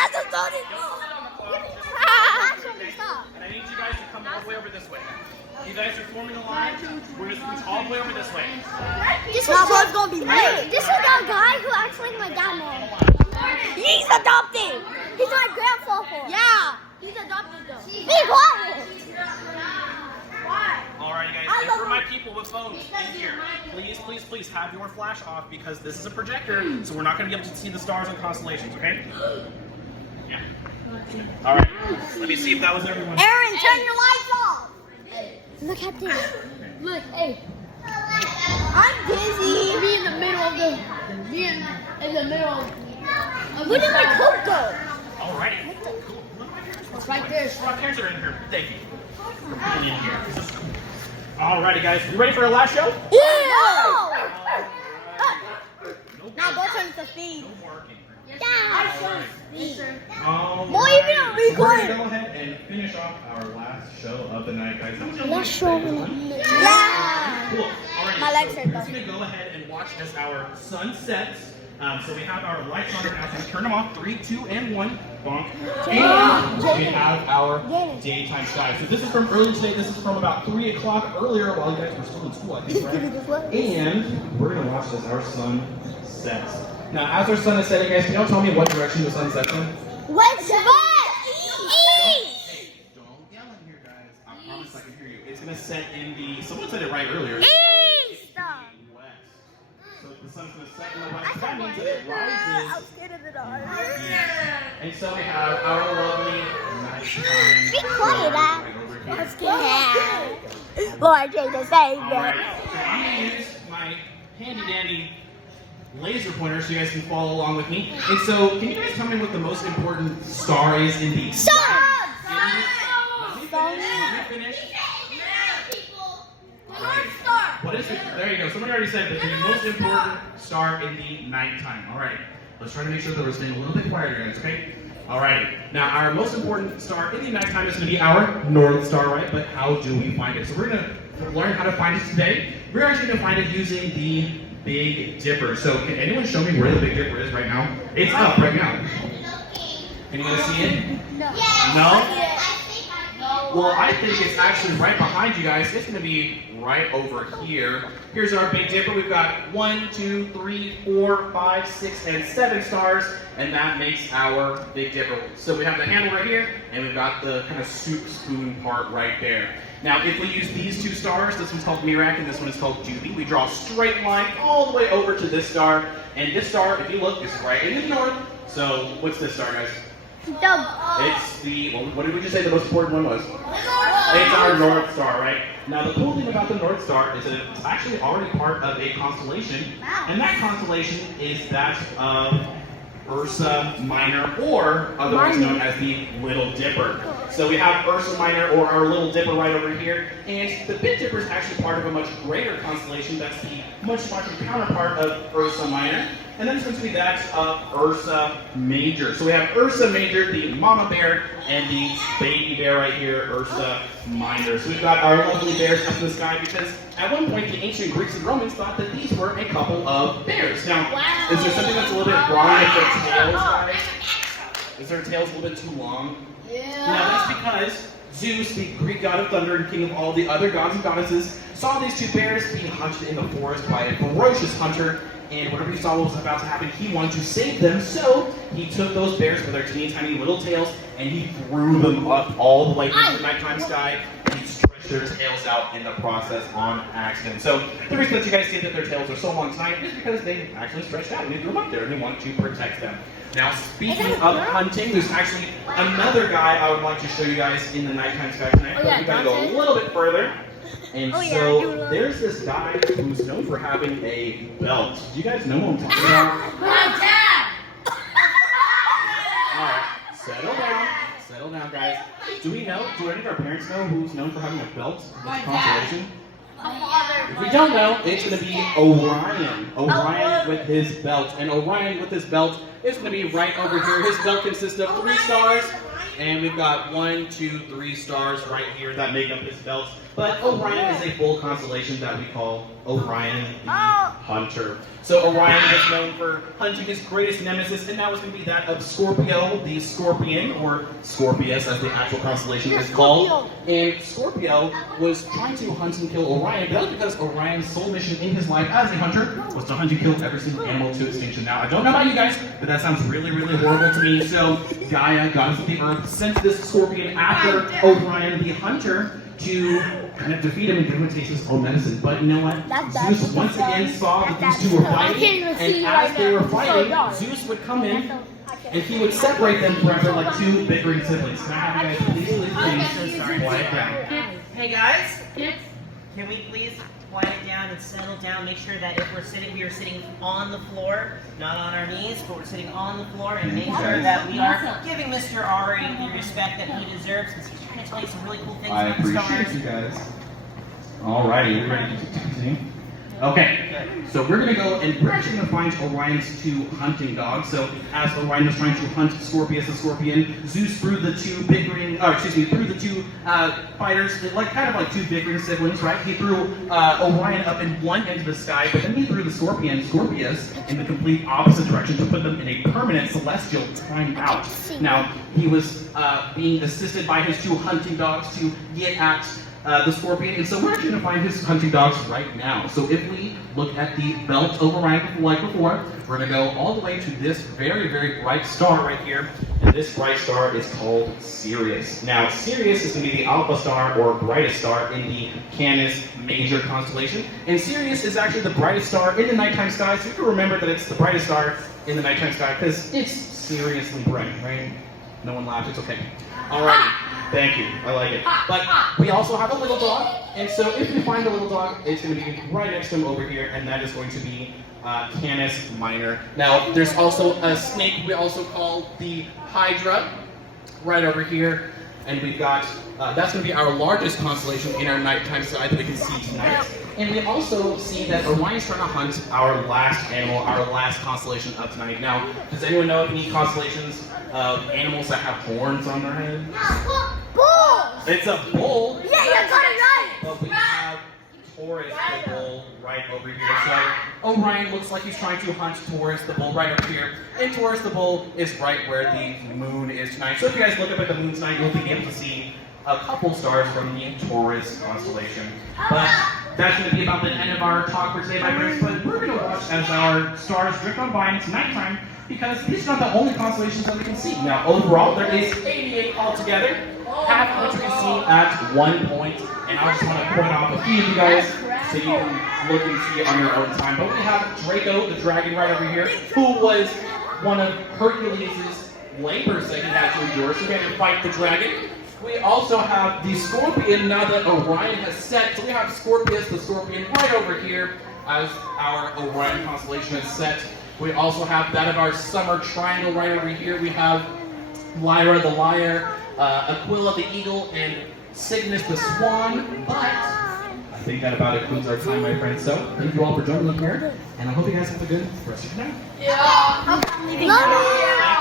That's a Sony. And I need you guys to come all the way over this way. You guys are forming a line. We're going to scooch all the way over this way. This one's gonna be late. This is the guy who acts like my dad, mom. He's adopted. He's my grandfather. Yeah. He's adopted though. Be quiet. Alrighty guys, and for my people with phones in here, please have your flash off because this is a projector, so we're not going to be able to see the stars and constellations, okay? Yeah. Alright, let me see if that was everyone. Aaron, turn your lights off. Look at this. Look, hey. I'm dizzy. Be in the middle of the. Be in the middle of. Where did my coat go? Alrighty. Cool. It's right there. Rock hairs are in here. Thank you. For putting in here. Alrighty guys, you ready for our last show? Yeah. No Now go turn to speed. No barking. Boy, you We're gonna recording. go ahead and finish off our last show of the night, guys. Last show. Yeah. Cool. Alrighty, My legs so hurt, we're though. just gonna go ahead and watch as our sun sets. So we have our lights on right now. So we turn them off. 3, 2, and 1. Bonk. And we have our daytime sky. So this is from earlier today. This is from about 3 o'clock earlier while you guys were still in school, I think, right? And we're gonna watch as our sun sets. Now, as our sun is setting, guys, can y'all tell me what direction the sun sets in? What's the Hey, don't yell in here, guys. I promise I can hear you. It's gonna set in the. Someone said it right earlier. East. West. So the sun's gonna set in the west. That means that it rises. scared of the dark. And so we have our lovely nighttime. Be quiet, right over here. I'm scared. Lord Jesus, save me. Alright, so I'm gonna use my handy dandy laser pointer so you guys can follow along with me. And so, can you guys tell me what the most important star is in the Sun. Let me finish. What is it? There you go. Somebody already said that the most important star in the nighttime. Alright, let's try to make sure that we're staying a little bit quieter, guys, okay? Alrighty. Now, our most important star in the nighttime is going to be our North Star, right? But how do we find it? So we're going to learn how to find it today. We're actually going to find it using the Big Dipper. So can anyone show me where the Big Dipper is right now? It's up right now. Can you guys see it? No? Well, I think it's actually right behind you guys. It's going to be right over here. Here's our Big Dipper. We've got 1, 2, 3, 4, 5, 6, and 7 stars, and that makes our Big Dipper. So we have the handle right here, and we've got the kind of soup spoon part right there. Now, if we use these 2 stars, this one's called Mirak and this one is called Doobie, we draw a straight line all the way over to this star, and this star, if you look, is right in the north. So, what's this star, guys? It's the, well, what did we just say the most important one was? It's our North Star, right? Now, the cool thing about the North Star is that it's actually already part of a constellation, and that constellation is that of Ursa Minor, or otherwise known as the Little Dipper. So we have Ursa Minor, or our Little Dipper, right over here, and the Big Dipper is actually part of a much greater constellation that's the much larger counterpart of Ursa Minor, and then it's going to be that of Ursa Major. So we have Ursa Major, the mama bear, and the baby bear right here, Ursa Minor. So we've got our lovely bears up in the sky because at one point the ancient Greeks and Romans thought that these were a couple of bears. Now, is there something that's a little bit wrong with their tails, guys? Is their tails a little bit too long? Yeah. Now that's because Zeus, the Greek god of thunder and king of all the other gods and goddesses, saw these 2 bears being hunted in the forest by a ferocious hunter, and whenever he saw what was about to happen, he wanted to save them, so he took those bears with their teeny tiny little tails, and he threw them up all the way into the nighttime sky, and he stretched their tails out in the process on accident. So the reason that you guys see that their tails are so long tonight is because they actually stretched out, and they threw them up there, and they wanted to protect them. Now, speaking of hunting, there's actually another guy I would like to show you guys in the nighttime sky tonight, but we gotta go a little bit further. And so there's this guy who's known for having a belt. Do you guys know who I'm talking about? My dad! Alright, settle down, guys. Do any of our parents know who's known for having a belt? My Constellation? dad. If we don't know, it's going to be Orion. Orion with his belt. And Orion with his belt is going to be right over here. His belt consists of 3 stars. And we've got 1, 2, 3 stars right here that make up his belt. But Orion is a full constellation that we call Orion the Hunter. So Orion is known for hunting his greatest nemesis, and that was going to be that of Scorpio the Scorpion, or Scorpius as the actual constellation is called. And Scorpio was trying to hunt and kill Orion, but that was because Orion's sole mission in his life as a hunter was to hunt and kill every single animal to extinction. Now, I don't know about you guys, but that sounds really, really horrible to me. So Gaia, goddess of the earth, sent this scorpion after Orion the Hunter to kind of defeat him and give him a taste of his own medicine. But you know what? Zeus once again saw that these two were fighting, and as they were fighting, Zeus would come in and he would separate them forever like two bickering siblings. Can I have you guys please quiet down? Hey guys, can we please quiet down and settle down? Make sure that if we're sitting, we are sitting on the floor, not on our knees, but we're sitting on the floor, and make sure that we are giving Mr. Ari the respect that he deserves, because he's trying to tell you some really cool things I about the appreciate stars. you guys. Alrighty, we ready to continue? Okay, so we're gonna go and we're actually gonna find Orion's two hunting dogs. So as Orion was trying to hunt Scorpius the Scorpion, Zeus threw the two fighters, like kind of like two bickering siblings, right? He threw Orion up in one end of the sky, but then he threw the Scorpion, Scorpius, in the complete opposite direction to put them in a permanent celestial timeout. Now, he was being assisted by his two hunting dogs to get at the Scorpion, and so we're actually going to find his hunting dogs right now. So if we look at the belt of Orion like before, we're going to go all the way to this very, very bright star right here, and this bright star is called Sirius. Now, Sirius is going to be the alpha star or brightest star in the Canis Major constellation, and Sirius is actually the brightest star in the nighttime sky, so you can remember that it's the brightest star in the nighttime sky because it's seriously bright, right? No one laughed, it's okay. Alrighty. Thank you. I like it. But we also have a little dog, and so if we find a little dog, it's going to be right next to him over here, and that is going to be Canis Minor. Now, there's also a snake we also call the Hydra, right over here, and we've got, that's going to be our largest constellation in our nighttime sky that we can see tonight. And we also see that Orion's trying to hunt our last animal, our last constellation of tonight. Now, does anyone know of any constellations of animals that have horns on their head? Bull! It's a bull. Yeah, you got it right. But we have Taurus the bull right over here. So Orion looks like he's trying to hunt Taurus the bull right over here. And Taurus the bull is right where the moon is tonight. So if you guys look up at the moon tonight, you'll be able to see a couple stars from the Taurus constellation. But that's going to be about the end of our talk for today, my friends. But we're going to watch as our stars drift on by into nighttime, because these are not the only constellations that we can see. Now, overall, there is 88 altogether, half of which we can see at one point. And I just want to point out a few of you guys so you can look and see it on your own time. But we have Draco, the dragon, right over here, who was one of Hercules' labors that he had to endure, so he had to fight the dragon. We also have the Scorpion now that Orion has set. So we have Scorpius the Scorpion right over here as our Orion constellation is set. We also have that of our summer triangle right over here. We have Lyra the lyre, Aquila the eagle, and Cygnus the swan. But I think that about concludes our time, my friends. So thank you all for joining me here, and I hope you guys have a good rest of your night. Yeah. Love you.